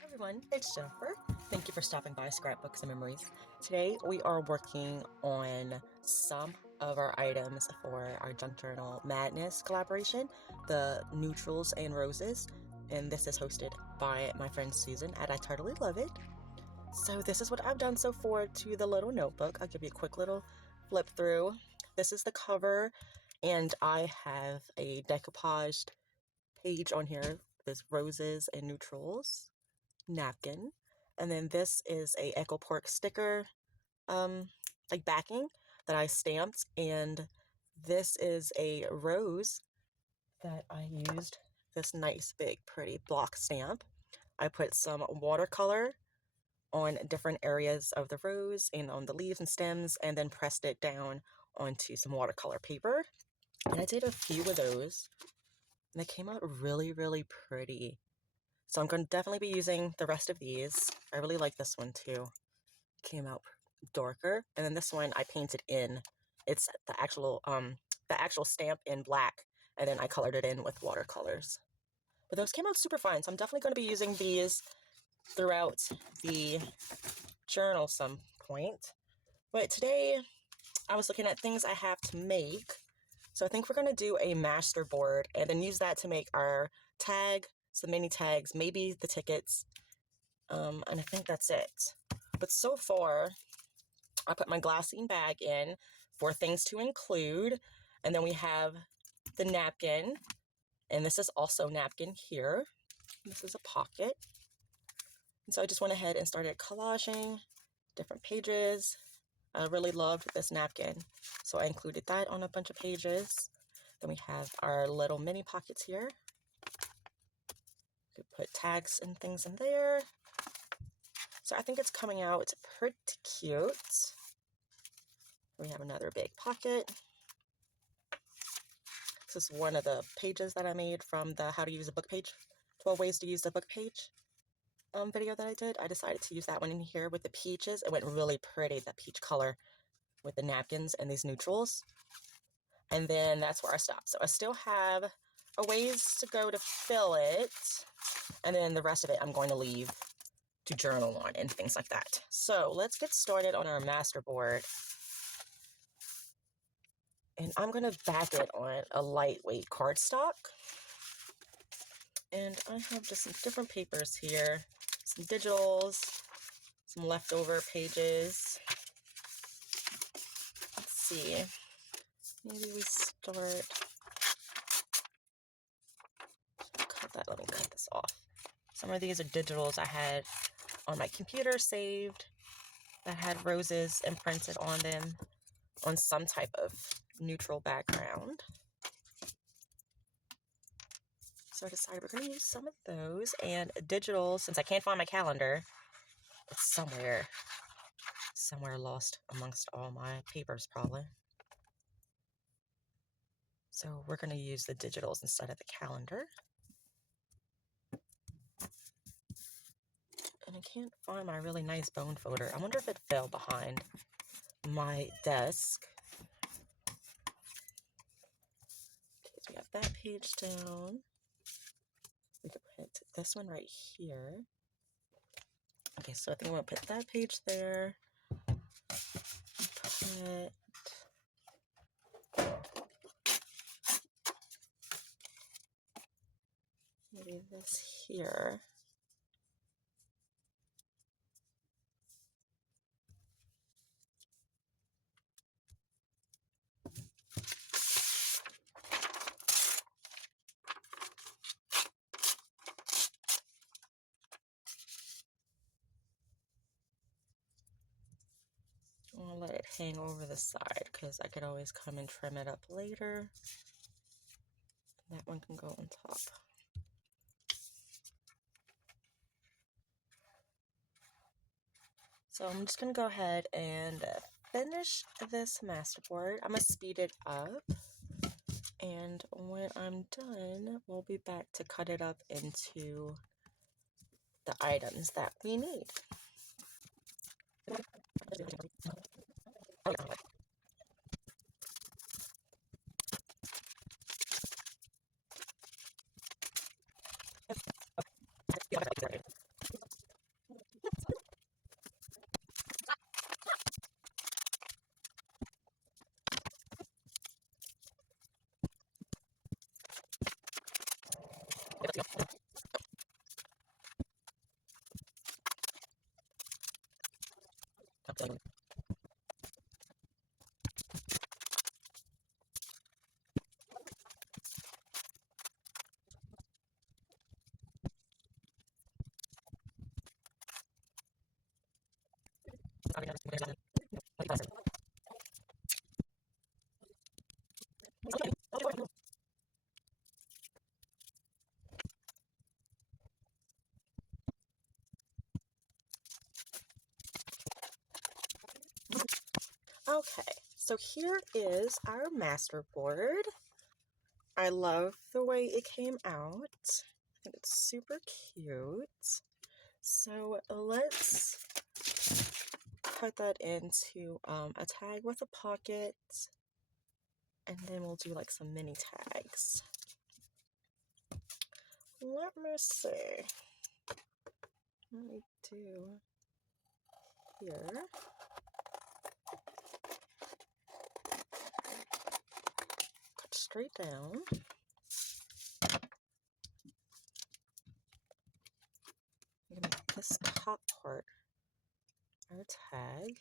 Hi everyone, it's Jennifer. Thank you for stopping by Scrapbooks and Memories. Today we are working on some of our items for our Junk Journal Madness collaboration, the Neutrals and Roses, and this is hosted by my friend Susan at I Totally Love It. So this is what I've done so far to the little notebook. I'll give you a quick little flip through. This is the cover, and I have a decoupaged page on here. There's roses and neutrals. Napkin, and then this is a Echo Pork sticker like backing that I stamped, and this is a rose that I used this nice big pretty block stamp. I put some watercolor on different areas of the rose and on the leaves and stems, and then pressed it down onto some watercolor paper, and I did a few of those and they came out really pretty. So I'm going to definitely be using the rest of these. I really like this one too. Came out darker. And then this one I painted in. It's the actual stamp in black. And then I colored it in with watercolors. But those came out super fine. So I'm definitely going to be using these throughout the journal some point. But today I was looking at things I have to make. So I think we're going to do a master board and then use that to make our tag, some mini tags, maybe the tickets, and I think that's it. But so far, I put my glassine bag in for things to include, and then we have the napkin, and this is also napkin here. This is a pocket. And so I just went ahead and started collaging different pages. I really loved this napkin, so I included that on a bunch of pages. Then we have our little mini pockets here. Could put tags and things in there. So I think it's coming out pretty cute. We have another big pocket. This is one of the pages that I made from the How to Use a Book Page, 12 Ways to Use a Book Page video that I did. I decided to use that one in here with the peaches. It went really pretty, that peach color with the napkins and these neutrals. And then that's where I stopped. So I still have a ways to go to fill it. And then the rest of it I'm going to leave to journal on and things like that. So let's get started on our master board. And I'm going to back it on a lightweight cardstock. And I have just some different papers here. Some digitals, some leftover pages. Let's see. Maybe we start... Let me cut this off. Some of these are digitals I had on my computer saved that had roses imprinted on them on some type of neutral background. So I decided we're going to use some of those, and digital, since I can't find my calendar, it's somewhere lost amongst all my papers probably. So we're going to use the digitals instead of the calendar. And I can't find my really nice bone folder. I wonder if it fell behind my desk. Okay, we have that page down. We could put this one right here. Okay, so I think I'm going to put that page there. Put maybe this here. I'll let it hang over the side because I could always come and trim it up later. That one can go on top. So I'm just going to go ahead and finish this masterboard. I'm going to speed it up. And when I'm done, we'll be back to cut it up into the items that we need. Okay, so here is our master board. I love the way it came out. I think it's super cute. So let's cut that into a tag with a pocket, and then we'll do like some mini tags. Let me see. Let me do here. Cut straight down. I'm gonna make this top part our tag.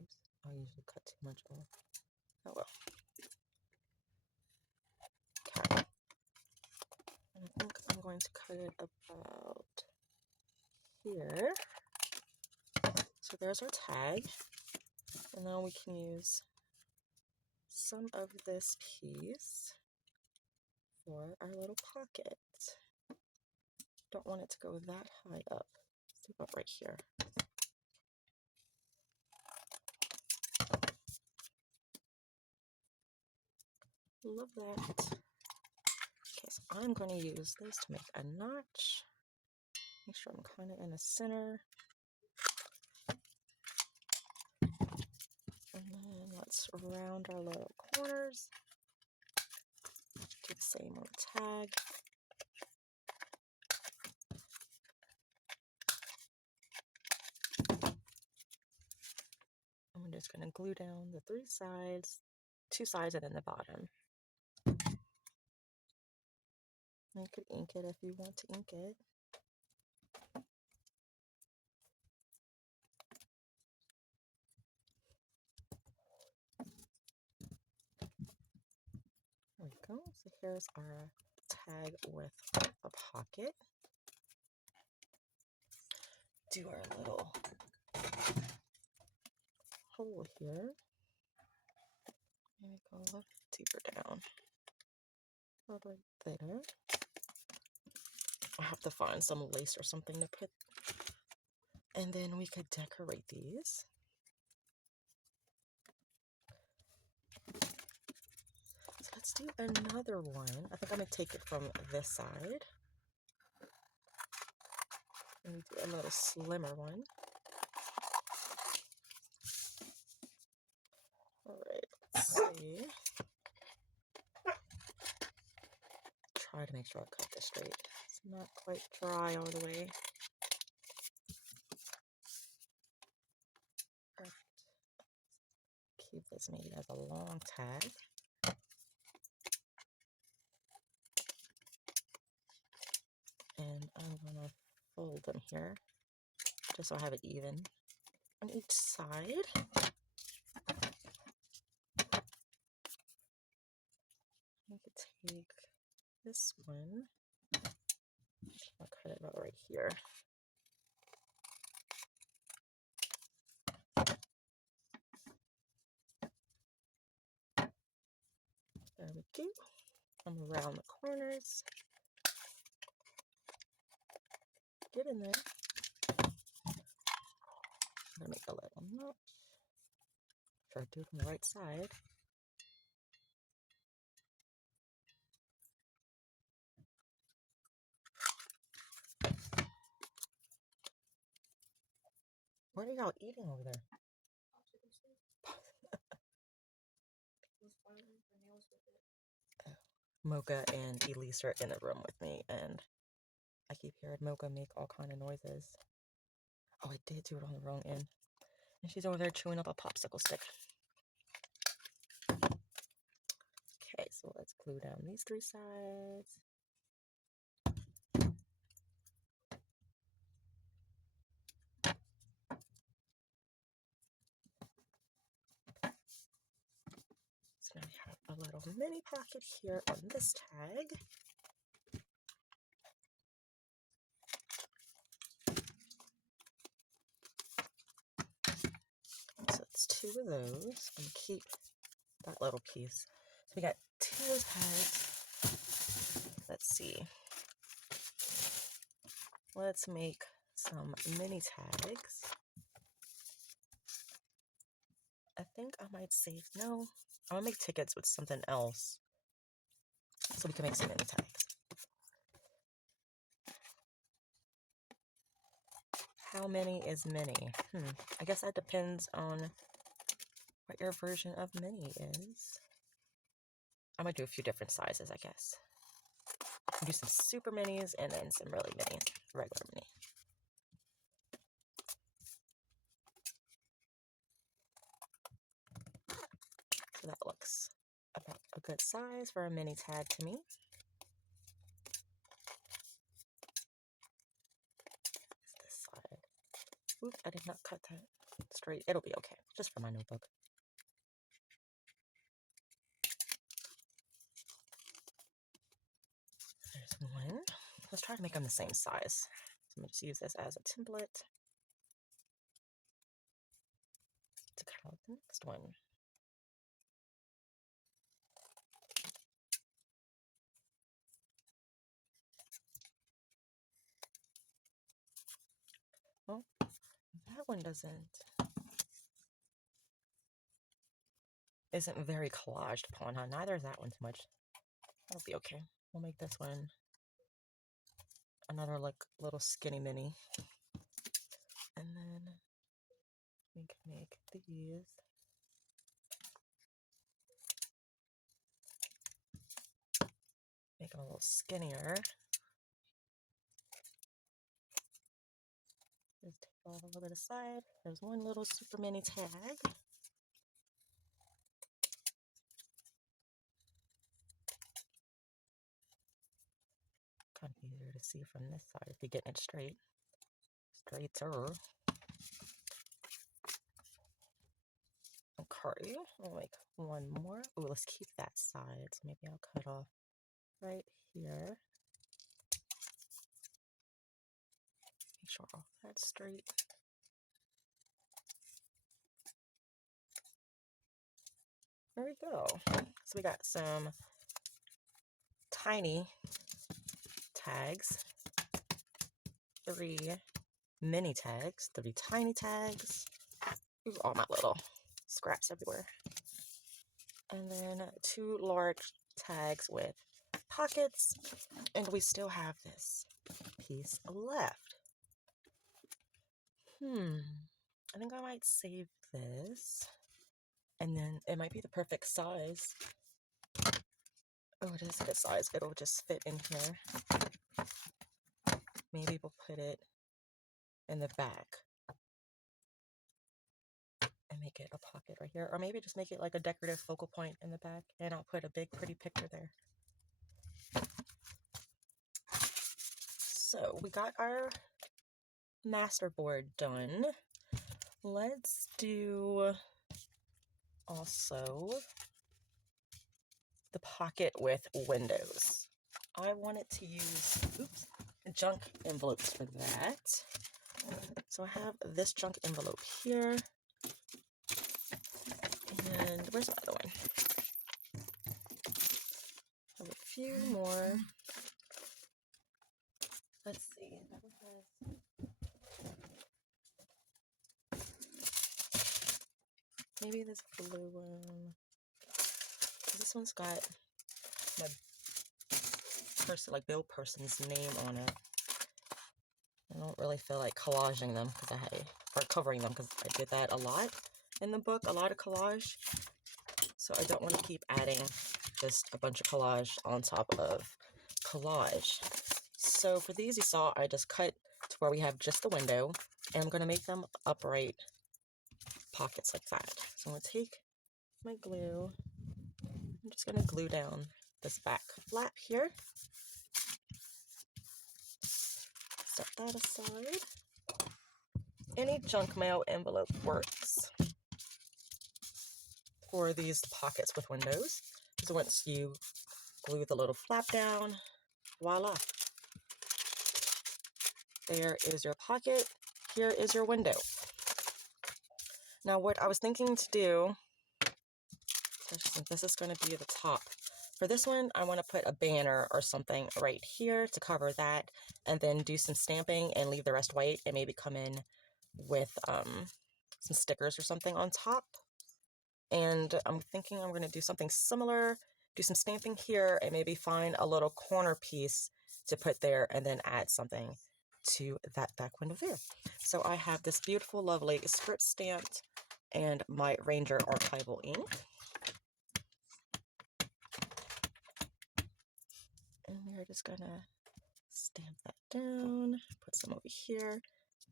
Oops, I usually cut too much off. Oh well. Okay. And I think I'm going to cut it about here. So there's our tag. And now we can use some of this piece for our little pocket. Don't want it to go that high up. Let's do about right here. Love that. Okay, so I'm going to use this to make a notch. Make sure I'm kind of in the center. And then let's round our little corners. Do the same on the tag. I'm just going to glue down the 3 sides, 2 sides, and then the bottom. You could ink it if you want to ink it. There we go. So here's our tag with a pocket. Do our little hole here. Maybe go a little deeper down. Right there. I have to find some lace or something to put. And then we could decorate these. So let's do another one. I think I'm going to take it from this side. And do a little slimmer one. Alright, let's see. Try to make sure I cut this straight. It's not quite dry all the way. But keep this maybe as a long tag. And I'm going to fold them here just so I have it even on each side. I could take this one. I'll cut it about right here. There we go. I'm around the corners. Get in there. I'm gonna make a little notch. Try to do it on the right side. What are y'all eating over there? Mocha and Elise are in the room with me, and I keep hearing Mocha make all kind of noises. Oh, I did do it on the wrong end. And she's over there chewing up a popsicle stick. So let's glue down these 3 sides. So now we have a little mini pocket here on this tag. So it's 2 of those, and keep that little piece. So we got 2 of those tags. Let's see. Let's make some mini tags. I think I might save, no, I'm gonna make tickets with something else so we can make some mini tags. How many is mini? I guess that depends on what your version of mini is. I'm gonna do a few different sizes, I guess. Do some super minis and then some really minis, regular mini. So that looks about a good size for a mini tag to me. This side. Oops, I did not cut that straight. It'll be okay, just for my notebook. There's one. Let's try to make them the same size. So I'm going to just use this as a template to cut out the next one. Well, that one isn't very collaged upon, huh? Neither is that one too much. That'll be okay. We'll make this one another like little skinny mini. And then we can make these. Make them a little skinnier. Just take off a little bit aside. There's one little super mini tag. Kind of easier to see from this side if you're getting it straight. Straighter. Okay, I'll make one more. Oh, let's keep that side. So maybe I'll cut off right here. Make sure all that's straight. There we go. So we got some tiny tags, 3 mini tags, 3 tiny tags. Ooh, all my little scraps everywhere. And then 2 large tags with pockets. And we still have this piece left. I think I might save this. And then it might be the perfect size. Oh, it is a good size. It'll just fit in here. Maybe we'll put it in the back and make it a pocket right here. Or maybe just make it like a decorative focal point in the back. And I'll put a big pretty picture there. So we got our master board done. Let's do also the pocket with windows. I wanted to use junk envelopes for that. So I have this junk envelope here. And where's the other one? I have a few more. Let's see. Maybe this blue one. This one's got my person, like Bill person's name on it. I don't really feel like collaging them or covering them because I did that a lot in the book, a lot of collage. So I don't want to keep adding just a bunch of collage on top of collage. So for these, you saw I just cut to where we have just the window, and I'm going to make them upright pockets like that. So I'm going to take my glue and just going to glue down this back flap here. Set that aside. Any junk mail envelope works for these pockets with windows. So once you glue the little flap down, voila. There is your pocket. Here is your window. Now what I was thinking to do, I just think this is going to be the top. For this one, I want to put a banner or something right here to cover that, and then do some stamping and leave the rest white, and maybe come in with some stickers or something on top. And I'm thinking I'm going to do something similar, do some stamping here, and maybe find a little corner piece to put there, and then add something to that back window there. So I have this beautiful, lovely script stamped and my Ranger archival ink. And we're just gonna stamp that down, put some over here.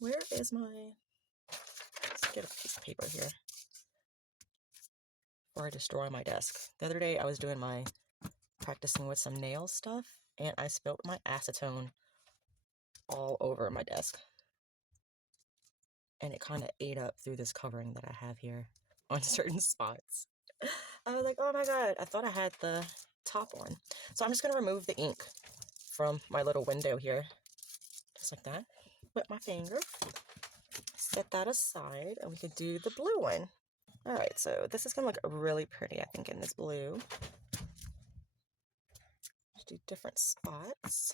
Where is my, let's get a piece of paper here before I destroy my desk. The other day I was doing my practicing with some nail stuff, and I spilled my acetone all over my desk. And it kind of ate up through this covering that I have here on certain spots. I was like, oh my god, I thought I had the top on. So I'm just going to remove the ink from my little window here. Just like that. With my finger. Set that aside, and we could do the blue one. Alright, so this is going to look really pretty, I think, in this blue. Just do different spots.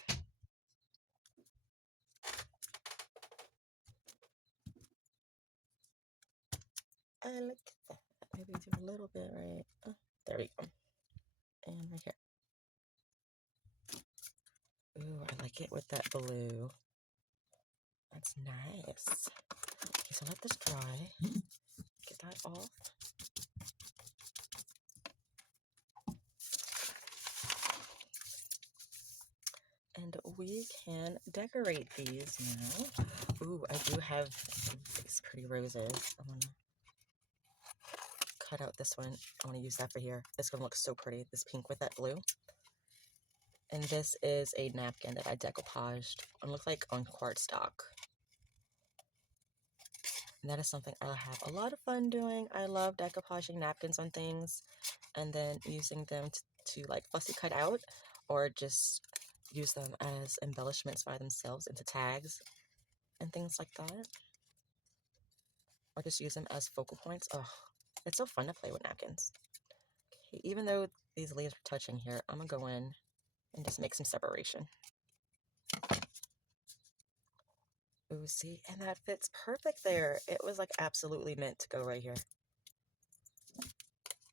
I like that. Maybe do a little bit right. Oh, there we go. And right here. Ooh, I like it with that blue. That's nice. Okay, so let this dry. Get that off. And we can decorate these now. Ooh, I do have these pretty roses. I'm gonna cut out this one. I want to use that for here. It's gonna look so pretty, this pink with that blue. And this is a napkin that I decoupaged. It looks like on cardstock. And that is something I have a lot of fun doing. I love decoupaging napkins on things, and then using them to like fussy cut out, or just use them as embellishments by themselves into tags and things like that. Or just use them as focal points. Oh, it's so fun to play with napkins. Okay, even though these leaves are touching here, I'm gonna go in and just make some separation. Ooh, see, and that fits perfect there. It was like absolutely meant to go right here.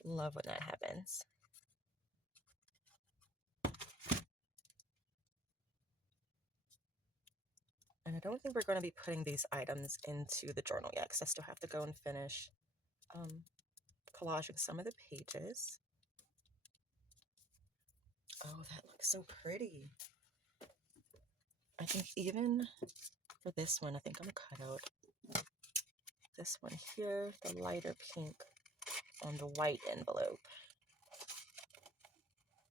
Love when that happens. And I don't think we're going to be putting these items into the journal yet, because I still have to go and finish collaging some of the pages. Oh, that looks so pretty. I think even for this one, I think I'm going to cut out this one here, the lighter pink on the white envelope.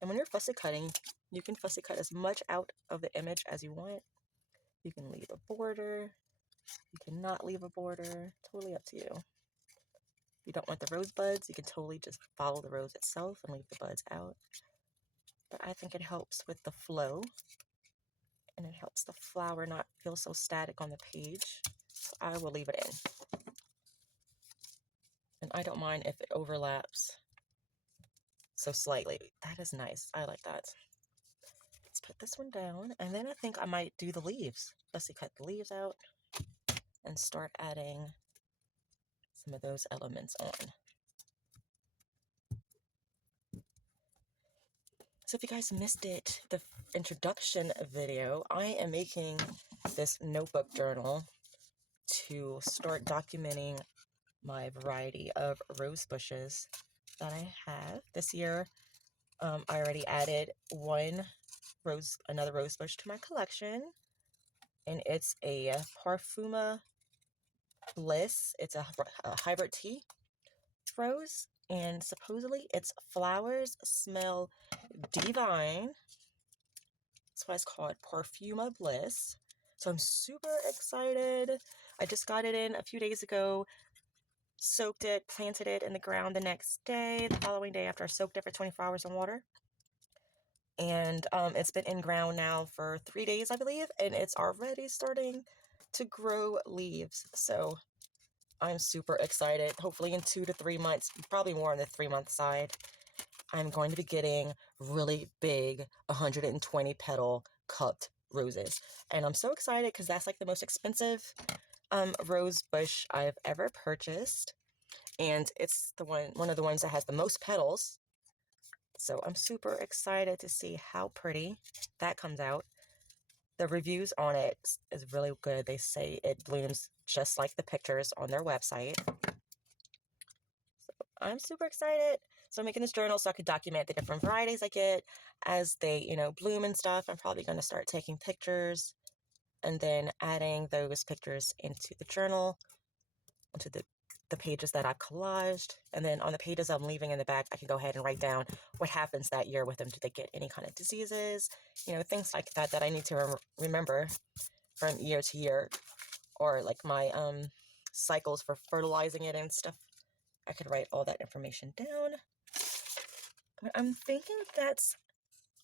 And when you're fussy cutting, you can fussy cut as much out of the image as you want. You can leave a border. You cannot leave a border. Totally up to you. If you don't want the rose buds, you can totally just follow the rose itself and leave the buds out. But I think it helps with the flow, and it helps the flower not feel so static on the page. So I will leave it in. And I don't mind if it overlaps so slightly. That is nice. I like that. Let's put this one down, and then I think I might do the leaves. Let's see, cut the leaves out and start adding some of those elements on. So if you guys missed it, the introduction video, I am making this notebook journal to start documenting my variety of rose bushes that I have. This year, I already added another rose bush to my collection, and it's a Parfuma Bliss. It's a hybrid tea rose, and supposedly its flowers smell divine. That's why it's called Parfuma Bliss. So I'm super excited. I just got it in a few days ago, soaked it, planted it in the ground the next day, the following day after I soaked it for 24 hours in water. And it's been in ground now for 3 days, I believe, and it's already starting to grow leaves. So I'm super excited. Hopefully in 2 to 3 months, probably more on the 3-month side, I'm going to be getting really big 120 petal cupped roses. And I'm so excited because that's like the most expensive rose bush I've ever purchased. And it's the one of the ones that has the most petals. So I'm super excited to see how pretty that comes out. The reviews on it is really good. They say it blooms just like the pictures on their website. So I'm super excited. So I'm making this journal so I could document the different varieties I get as they, bloom and stuff. I'm probably going to start taking pictures and then adding those pictures into the journal, onto the pages that I've collaged. And then on the pages I'm leaving in the back, I can go ahead and write down what happens that year with them. Do they get any kind of diseases? Things like that I need to remember from year to year, or like my cycles for fertilizing it and stuff. I could write all that information down. I'm thinking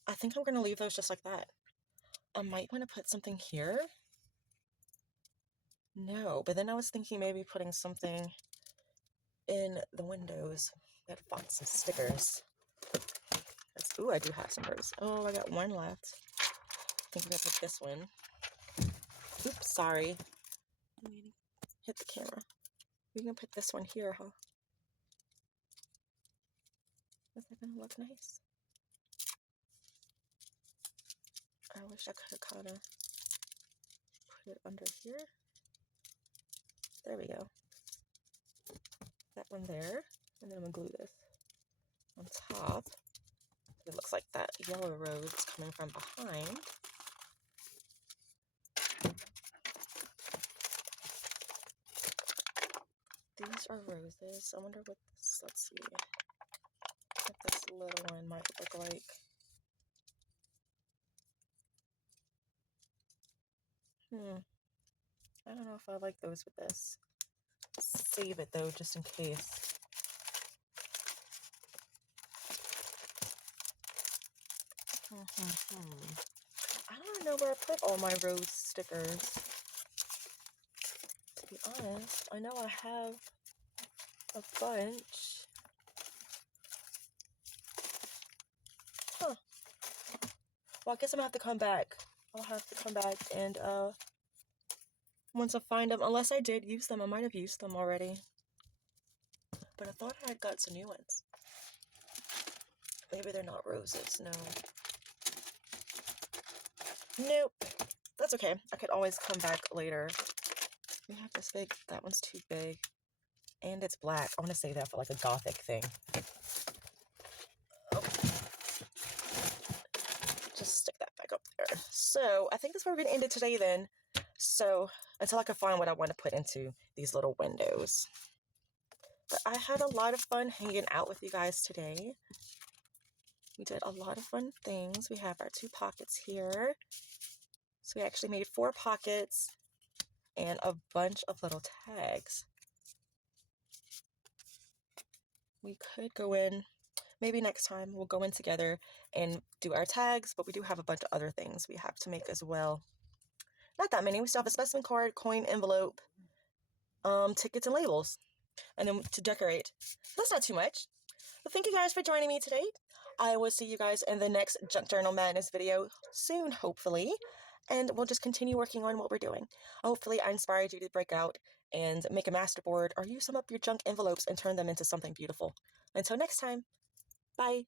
I think I'm going to leave those just like that. I might want to put something here. No, but then I was thinking maybe putting something in the windows. That fonts and stickers. Ooh, I do have some roses. Oh, I got one left. I think I'm going to put this one. Oops, sorry. Hit the camera. We can put this one here, huh? Is that going to look nice? I wish I could have kind of put it under here. There we go. That one there. And then I'm going to glue this on top. It looks like that yellow rose is coming from behind. These are roses. I wonder what this, let's see, what this little one might look like. I don't know if I like those with this. Save it though, just in case. I don't know where I put all my rose stickers. To be honest, I know I have a bunch. Huh. Well, I guess I'm gonna have to come back. I'll have to come back and once I find them, unless I did use them, I might have used them already. But I thought I had got some new ones. Maybe they're not roses, no. Nope. That's okay. I could always come back later. We have this big, that one's too big. And it's black. I want to save that for like a gothic thing. Oh. Just stick that back up there. So I think that's where we're going to end it today then. So until I can find what I want to put into these little windows. But I had a lot of fun hanging out with you guys today. We did a lot of fun things. We have our 2 pockets here. So we actually made 4 pockets and a bunch of little tags. We could go in, maybe next time we'll go in together and do our tags, but we do have a bunch of other things we have to make as well. Not that many. We still have a specimen card, coin envelope, tickets and labels, and then to decorate. That's not too much. Well, thank you guys for joining me today. I will see you guys in the next Junk Journal Madness video soon, hopefully. And we'll just continue working on what we're doing. Hopefully I inspired you to break out and make a masterboard or use some of your junk envelopes and turn them into something beautiful. Until next time, bye.